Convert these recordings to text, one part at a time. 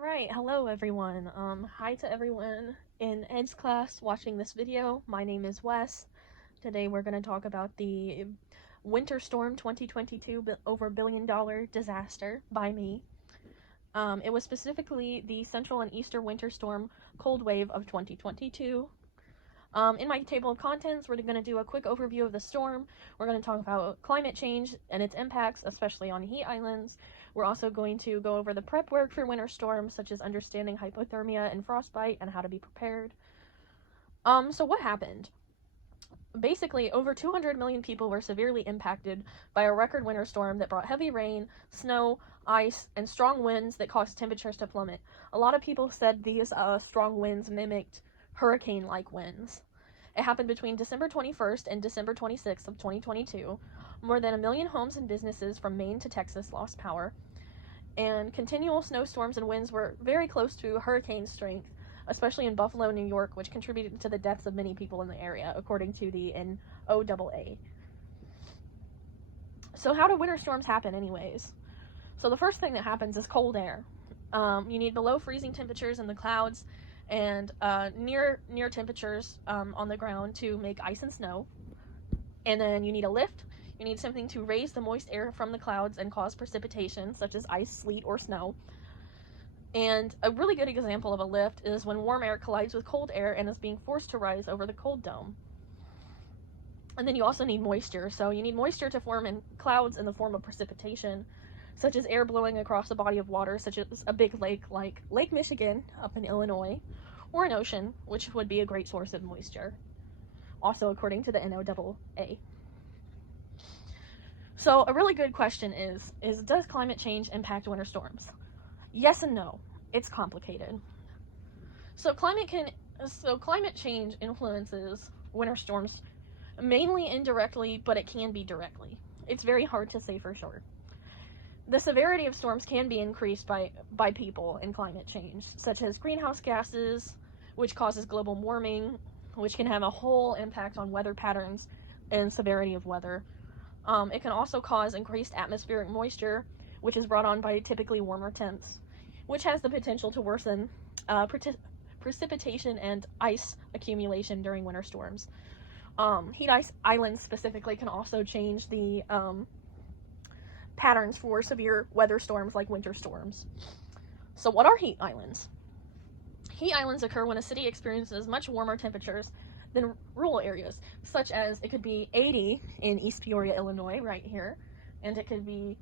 Alright, hello everyone. Hi to everyone in Ed's class watching this video. My name is Wes. Today we're going to talk about the Winter Storm 2022 over $1 billion disaster by me. It was specifically the Central and Eastern Winter Storm cold wave of 2022. In my table of contents, we're going to do a quick overview of the storm. We're going to talk about climate change and its impacts, especially on heat islands. We're also going to go over the prep work for winter storms, such as understanding hypothermia and frostbite and how to be prepared. So what happened? Basically, over 200 million people were severely impacted by a record winter storm that brought heavy rain, snow, ice, and strong winds that caused temperatures to plummet. A lot of people said these strong winds mimicked hurricane-like winds. It happened between December 21st and December 26th of 2022. More than 1 million homes and businesses from Maine to Texas lost power, and continual snowstorms and winds were very close to hurricane strength, especially in Buffalo, New York, which contributed to the deaths of many people in the area, according to the NOAA. So how do winter storms happen anyways? So the first thing that happens is cold air. You need below freezing temperatures in the clouds and near temperatures on the ground to make ice and snow. And then you need a lift. You need something to raise the moist air from the clouds and cause precipitation, such as ice, sleet, or snow. And a really good example of a lift is when warm air collides with cold air and is being forced to rise over the cold dome. And then you also need moisture. So you need moisture to form in clouds in the form of precipitation, such as air blowing across a body of water, such as a big lake like Lake Michigan up in Illinois, or an ocean, which would be a great source of moisture, also according to the NOAA. So a really good question is does climate change impact winter storms? Yes and no. It's complicated. So climate change influences winter storms mainly indirectly, but it can be directly. It's very hard to say for sure. The severity of storms can be increased by people in climate change, such as greenhouse gases, which causes global warming, which can have a whole impact on weather patterns and severity of weather. It can also cause increased atmospheric moisture, which is brought on by typically warmer temps, which has the potential to worsen precipitation and ice accumulation during winter storms. Heat islands specifically can also change the patterns for severe weather storms like winter storms. So what are heat islands? Heat islands occur when a city experiences much warmer temperatures than rural areas, such as it could be 80 in East Peoria, Illinois, right here, and it could be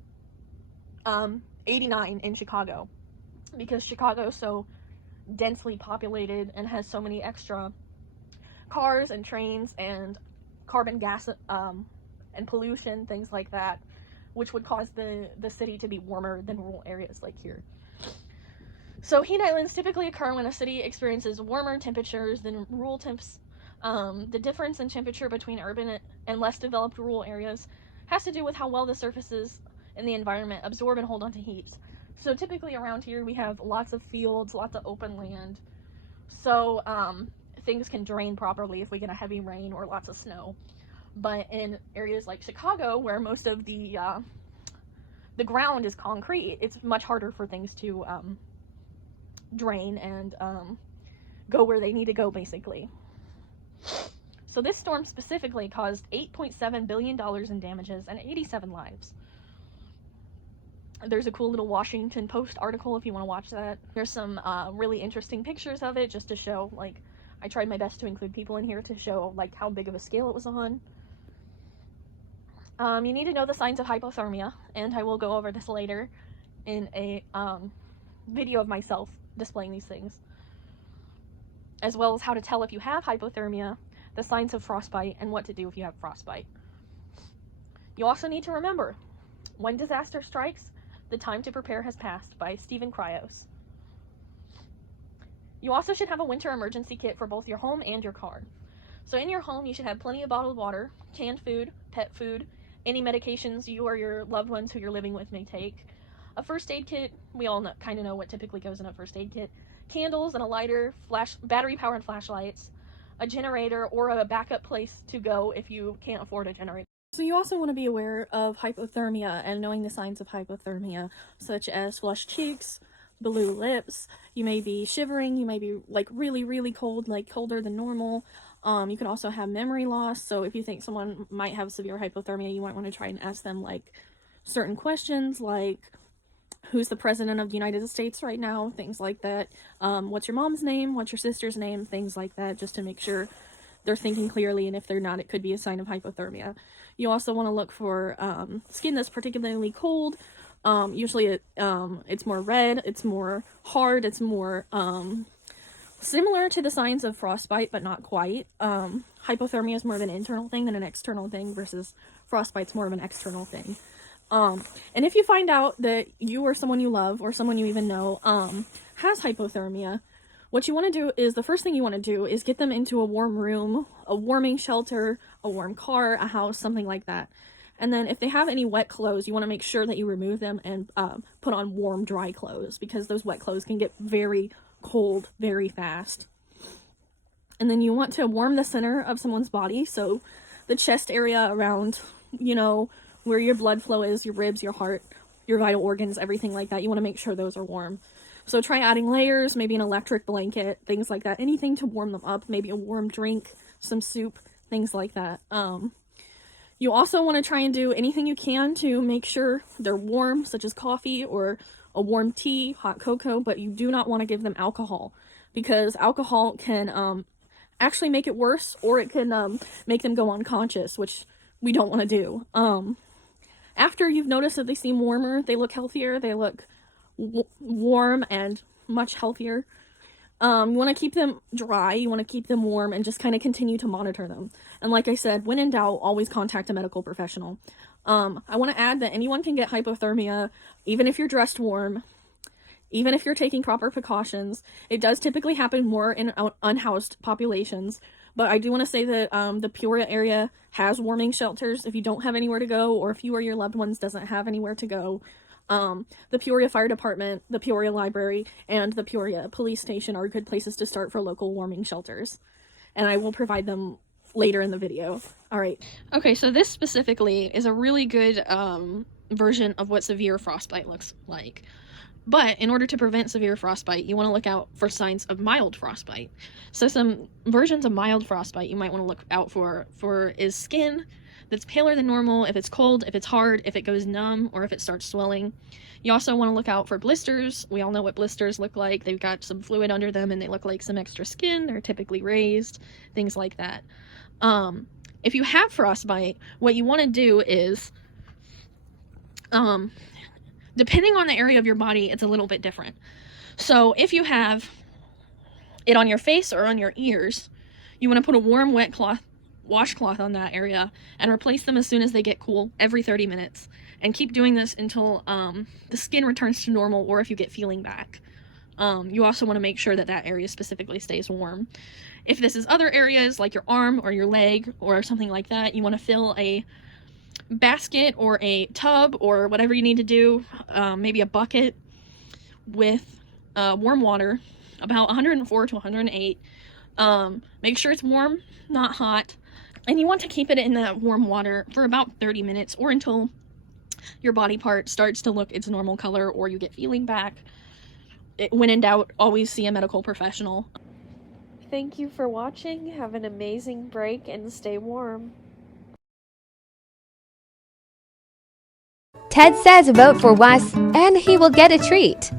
89 in Chicago, because Chicago is so densely populated and has so many extra cars and trains and carbon gas and pollution, things like that, which would cause the city to be warmer than rural areas like here. So heat islands typically occur when a city experiences warmer temperatures than rural temps. The difference in temperature between urban and less developed rural areas has to do with how well the surfaces in the environment absorb and hold onto heat. So typically around here we have lots of fields, lots of open land, so things can drain properly if we get a heavy rain or lots of snow. But in areas like Chicago, where most of the ground is concrete, it's much harder for things to drain and go where they need to go, basically. So this storm specifically caused $8.7 billion in damages and 87 lives. There's a cool little Washington Post article if you want to watch that. There's some really interesting pictures of it, just to show, like, I tried my best to include people in here to show, like, how big of a scale it was on. You need to know the signs of hypothermia, and I will go over this later in a video of myself displaying these things, as well as how to tell if you have hypothermia, the signs of frostbite, and what to do if you have frostbite. You also need to remember, when disaster strikes, the time to prepare has passed, by Stephen Cryos. You also should have a winter emergency kit for both your home and your car. So in your home, you should have plenty of bottled water, canned food, pet food, any medications you or your loved ones who you're living with may take, a first aid kit. We all kind of know what typically goes in a first aid kit, candles and a lighter, battery-powered flashlights, a generator, or a backup place to go if you can't afford a generator. So you also want to be aware of hypothermia and knowing the signs of hypothermia, such as flushed cheeks, blue lips, you may be shivering, you may be like really, really cold, like colder than normal. You could also have memory loss. So if you think someone might have severe hypothermia, you might want to try and ask them like certain questions like, who's the president of the United States right now, things like that. What's your mom's name? What's your sister's name? Things like that, just to make sure they're thinking clearly, and if they're not, it could be a sign of hypothermia. You also want to look for skin that's particularly cold. Usually it's more red, it's more hard, it's more similar to the signs of frostbite, but not quite. Hypothermia is more of an internal thing than an external thing, versus frostbite's more of an external thing. And if you find out that you or someone you love or someone you even know has hypothermia, what you want to do is, the first thing you want to do is get them into a warm room, a warming shelter, a warm car, a house, something like that. And then if they have any wet clothes, you want to make sure that you remove them and put on warm, dry clothes, because those wet clothes can get very cold very fast. And then you want to warm the center of someone's body, so the chest area around, you know, where your blood flow is, your ribs, your heart, your vital organs, everything like that. You want to make sure those are warm. So try adding layers, maybe an electric blanket, things like that. Anything to warm them up, maybe a warm drink, some soup, things like that. You also want to try and do anything you can to make sure they're warm, such as coffee or a warm tea, hot cocoa, but you do not want to give them alcohol, because alcohol can actually make it worse, or it can make them go unconscious, which we don't want to do. After you've noticed that they seem warmer, they look healthier, they look warm and much healthier, you want to keep them dry, you want to keep them warm, and just kind of continue to monitor them. And like I said, when in doubt, always contact a medical professional. I want to add that anyone can get hypothermia, even if you're dressed warm, even if you're taking proper precautions. It does typically happen more in unhoused populations. But I do want to say that the Peoria area has warming shelters if you don't have anywhere to go, or if you or your loved ones doesn't have anywhere to go. The Peoria Fire Department, the Peoria Library, and the Peoria Police Station are good places to start for local warming shelters. And I will provide them later in the video. Alright. Okay, so this specifically is a really good version of what severe frostbite looks like. But in order to prevent severe frostbite, you want to look out for signs of mild frostbite. So some versions of mild frostbite you might want to look out for is skin that's paler than normal, if it's cold, if it's hard, if it goes numb, or if it starts swelling. You also want to look out for blisters. We all know what blisters look like. They've got some fluid under them and they look like some extra skin. They're typically raised, things like that. If you have frostbite, what you want to do is, depending on the area of your body, it's a little bit different. So if you have it on your face or on your ears, you want to put a warm, wet washcloth on that area and replace them as soon as they get cool, every 30 minutes. And keep doing this until the skin returns to normal, or if you get feeling back. You also want to make sure that that area specifically stays warm. If this is other areas, like your arm or your leg or something like that, you want to fill a basket or a tub or whatever you need to do, maybe a bucket, with warm water, about 104 to 108. Make sure it's warm, not hot, and you want to keep it in that warm water for about 30 minutes or until your body part starts to look its normal color or you get feeling back. When in doubt, always see a medical professional. Thank you for watching. Have an amazing break and stay warm. Ted says vote for Wes and he will get a treat.